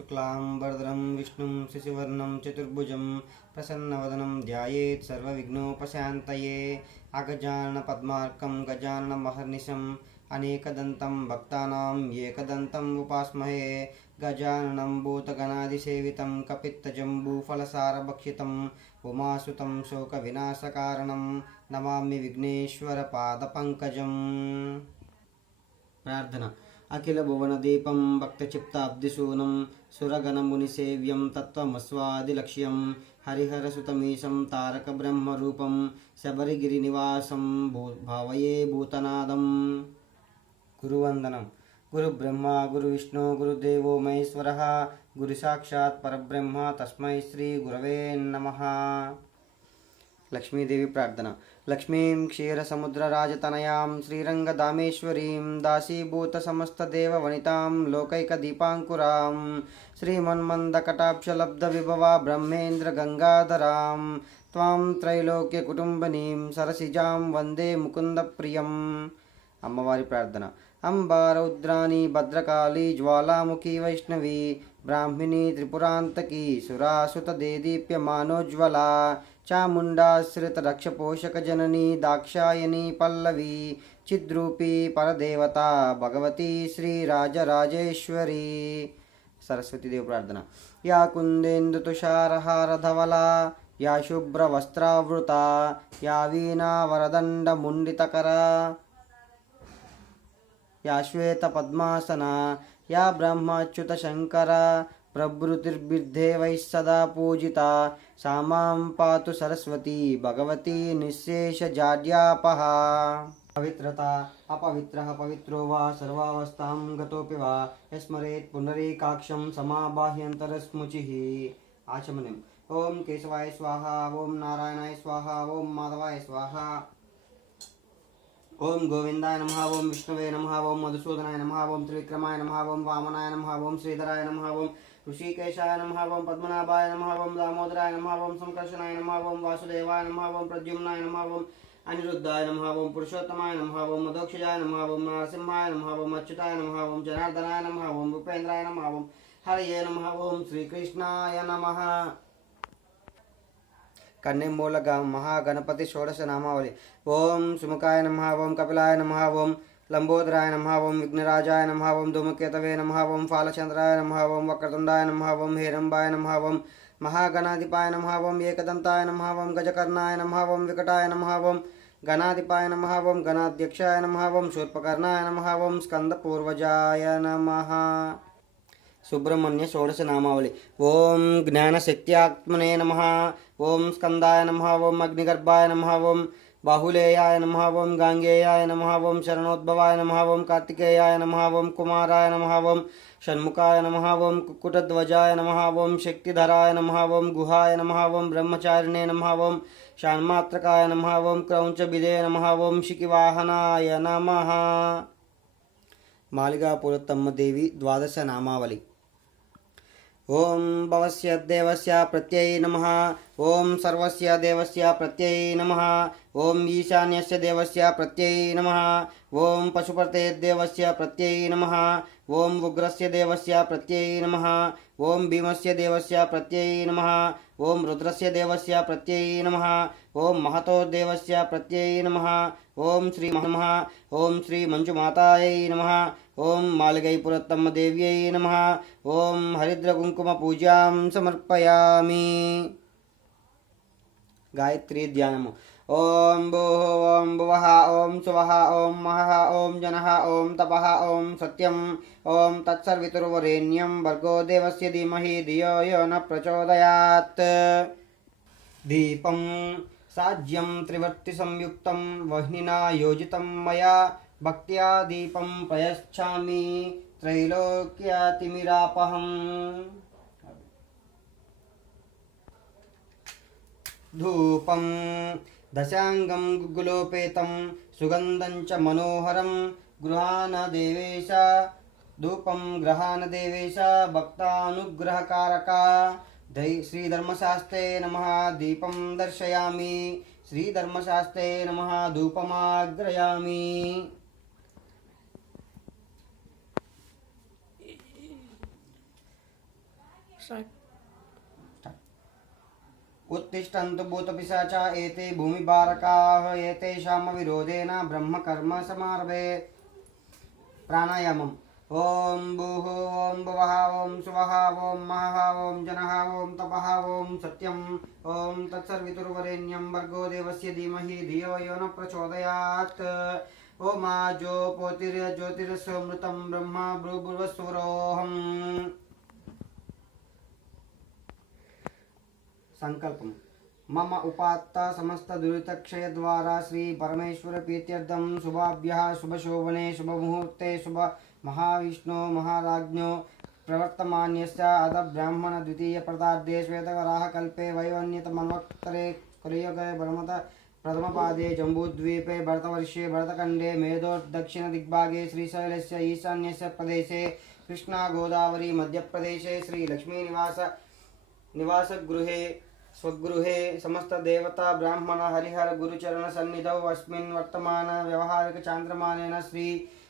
शुक्लांबरधरं विष्णुं शशिवर्णं चतुर्भुजं प्रसन्नवदनं ध्यायेत् सर्वविघ्नोपशान्तये अगजाननपद्मार्कं गजाननमहर्निशम् अनेकदन्तं भक्तानां एकदन्तम् उपास्महे गजाननं भूतगणादिसेवितं कपित्तजम्बूफलसारभक्षितम् उमासुतं शोकविनाशकारणं नमामि विघ्नेश्वरपादपङ्कजम्। प्रार्थना। अखिल भुवन दीपं भक्तचित्ताब्धिशूनं सुरगणमुनिसेव्यं तत्त्वमस्वादिलक्ष्यं हरिहरसुतमीशं तारक ब्रह्मरूपं शबरिगिरिनिवासं भावये भूतनादं। गुरुवंदनम। गुरुब्रह्मा गुरुविष्णु गुरुदेवो महेश्वरः गुरुसाक्षात् परब्रह्म तस्मै श्री गुरवे नमः। लक्ष्मीदेवी प्रार्थना। लक्ष्मीं क्षीरसमुद्रराजतनयां श्रीरङ्गदामेश्वरीं दासीभूतसमस्तदेववनितां लोकैकदीपाङ्कुरां श्रीमन्मन्दकटाक्षलब्धविभवा ब्रह्मेन्द्रगङ्गाधरां त्वां त्रैलोक्यकुटुम्बिनीं सरसिजां वन्दे मुकुन्दप्रियम्। अम्मवारी प्रार्थना। अम्बा रौद्राणी भद्रकाली ज्वालामुखी वैष्णवी ब्राह्मिणी त्रिपुरान्तकी सुरासुतदेदीप्यमानोज्ज्वला चामुण्डाश्रितरक्षपोषकजननी दाक्षायणी पल्लवी चिद्रूपी परदेवता भगवती श्रीराजराजेश्वरी। सरस्वती देव प्रार्थना। या कुन्देन्दुतुषारहारधवला या शुभ्रवस्त्रावृता या वीणावरदण्डमुण्डितकरा या श्वेतपद्मासना या ब्रह्माच्युतशङ्करा प्रभृतिर्बिर्धेवैः सदा पूजिता सा मां पातु सरस्वती भगवती निःशेषजाड्यापहा। पवित्रता अपवित्रः पवित्रो वा सर्वावस्थां गतोऽपि वा यस्मरेत् पुनरेकाक्षं समाबाह्यन्तरस्मुचिः। आचमनम्। ओं केशवाय स्वाहा ओं नारायणाय स्वाहा ओं माधवाय स्वाहा ओं गोविंदाय नमः ओं विष्णवे नमः ओं मधुसूदनाय नमः ओं त्रिविक्रमाय नमः ओं वामनाय नमः ओं श्रीधराय नमः ओं ऋषिकेशाय नमः ओं पद्मनाभाय नमः ओं दामोदराय नमः ओं संकर्षणाय नमः ओं वासुदेवाय नमः ओं प्रद्युम्नाय नमः ओं अनिरुद्धाय नमः ओं पुरुषोत्तमाय नमः ओं मदोक्षजाय नमः ओं नरसिंहाय नमः ओं अच्युताय नमः ओं जनार्दनाय नमः ओं भूपेन्द्राय नमः ओं हरये नमः ओं श्रीकृष्णाय नमः। कन्नेमूल महागणपति षोडश नामावली। ओं सुमुखाय नमः ओं कपिलाय नमः ओं लंबोदराय नमः ओं विघ्नराजाय नमः ओं धूमकेतवे नमः ओं फालचंद्राय नमः ओं वक्रतुंडाय नमः ओं हेरंबाय नमः ओं महागणाधिपाय नमः ओं एकदंताय नमः ओं गजकर्णाय नमः ओं विकटाय नमः ओं गणाधिपाय नमः ओं गणाध्यक्षाय नमः ओं शूर्पकर्णाय नमः ओं स्कंदपूर्वजाय नमः। सुब्रह्मण्य षोडश नामावली। ओं ज्ञानशक्त्यात्मने नमः ओं स्कंदाय नमः ओं अग्निगर्भाय नमः ओं बाहुलेयाय नमः ओं गांगेयाय नमः ओं शरणोद्भवाय नमः ओं कार्तिकेयाय नमः ओं कुमाराय नमः ओं षण्मुखाय नमः ओं कुक्कुटध्वजाय नमः ओं शक्तिधराय नमः ओं गुहाय नमः ओं ब्रह्मचारिणे नमः ओं शान्मात्रकाय नमः ओं क्रौंचबिदे नमः ओं शिखिवाहनाय नमः। मालिकापुरतम्म देवी द्वादश नामावली। ओं भवस्य देवस्य प्रत्यय नमः ओं सर्वस्य देवस्य प्रत्यय नमः ओं ईशान्यस्य देवस्य प्रत्यय नमः ओं पशुपते देवस्य प्रत्यय नमः ओं उग्रस्य देवस्य प्रत्यय नमः ओं भीमस्य देवस्य प्रत्यय नमः ओं रुद्रस्य देवस्य प्रत्यय नमः ओं महतो देवस्य प्रत्यय नमः ओं श्री नमः ओं श्री मंजुमातायै नमः ओं मालिगैपुरतम्म देव्यै नमः ओं हरिद्रकुंकुम पूजां समर्पयामि। गायत्री ध्यानम्। ओं भूः ओं भुवः ओं सुवः ओं महः ओं जनः ओं तपः ओं सत्यम् ओं तत्सर्वितुर्वरेण्यं भर्गो देवस्य धीमहि धियो यो न प्रचोदयात्। दीपं साज्यं त्रिवर्तिसंयुक्तं वह्निना योजितं मया भक्त्या दीपं प्रयच्छामि त्रैलोक्यतिमिरापहम्। धूपं दशांगं गुगुलोपेतं सुगन्धं च मनोहरं गृहाण देवेश धूपं ग्रहाण देवेश भक्तानुग्रहकारका। श्रीधर्मशास्त्रे नमः दीपं दर्शयामि श्रीधर्मशास्त्रे नमः धूपमाग्रयामि। उत्तिष्ठन्तु भूतपिशाचा एते भूमिभारकाः एतेषां विरोधेन ब्रह्मकर्म समारभे प्राणायामम् ओम भूः ओम भुवः ओम सुवः ओम महः ओम जनः ओम तपः ओम सत्यम ओम तत्सर्वितुर्वरेण्यं भर्गो देवस्य धीमहि धियो यो न प्रचोदयात् ओम ज्योतिर्ज्योतिरसमृतं ब्रह्म भूर्भुवस्सुरोऽहम् संकल्पम मम उपात्ता समस्त दुरितक्षय द्वारा श्री परमेश्वर प्रीत्यर्थम शुभाभ्यः शुभशोभने शुभमुहूर्ते शुभ महाविष्णु महाराज्ञो प्रवर्तमान्यस्य अध ब्राह्मण द्वितीय प्रदार्धे श्वेतवराह कल्पे वैवन्यतमन्वत्तरे कलियुगे ब्रह्मत प्रथमपादे जम्बूद्वीपे भरतवर्षे भरतखण्डे मेदोर्दक्षिण दिग्भागे श्रीशैलस्य ईशान्यस्य प्रदेशे कृष्णा गोदावरी मध्यप्रदेशे श्री लक्ष्मी निवासगृहे स्वगृहे समस्त देवता ब्राह्मण हरिहर गुरुचरण सन्निधौ अस्मिन् वर्तमान व्यवहारिक चांद्रमानेन श्री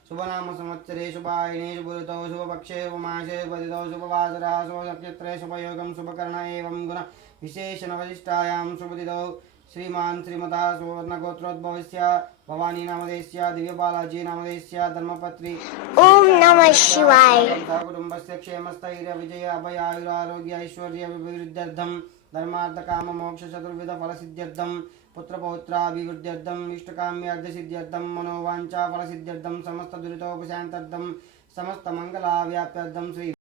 शुभनाम संवत्सरे शुभायने शुभऋतौ शुभपक्षे शुभमासे शुभतिथौ शुभवासरः शुभनक्षत्रे शुभयोगं शुभकर्ण एवं गुण विशेषण वरिष्ठायां शुभतिथौ श्रीमान् श्रीमतः सुवर्णगोत्रोद्भवस्य भवानी नामधेयस्य दिव्यबालाजी नामधेयस्य धर्मपत्नी ओम नमः शिवाय कुटुंबस्य क्षेमस्थैर्य विजय अभय आयुरारोग्य ऐश्वर्य अभिवृद्ध्यर्थं धर्मार्थ काम मोक्ष चतुर्विध फल सिद्ध्यर्थं पुत्र पौत्राभिवृद्ध्यर्थं इष्टकाम्यार्थ सिद्ध्यर्थं मनोवांछा फल सिद्ध्यर्थं समस्त दुरितोपशांत्यर्थं समस्त मंगलाव्याप्त्यर्थं श्री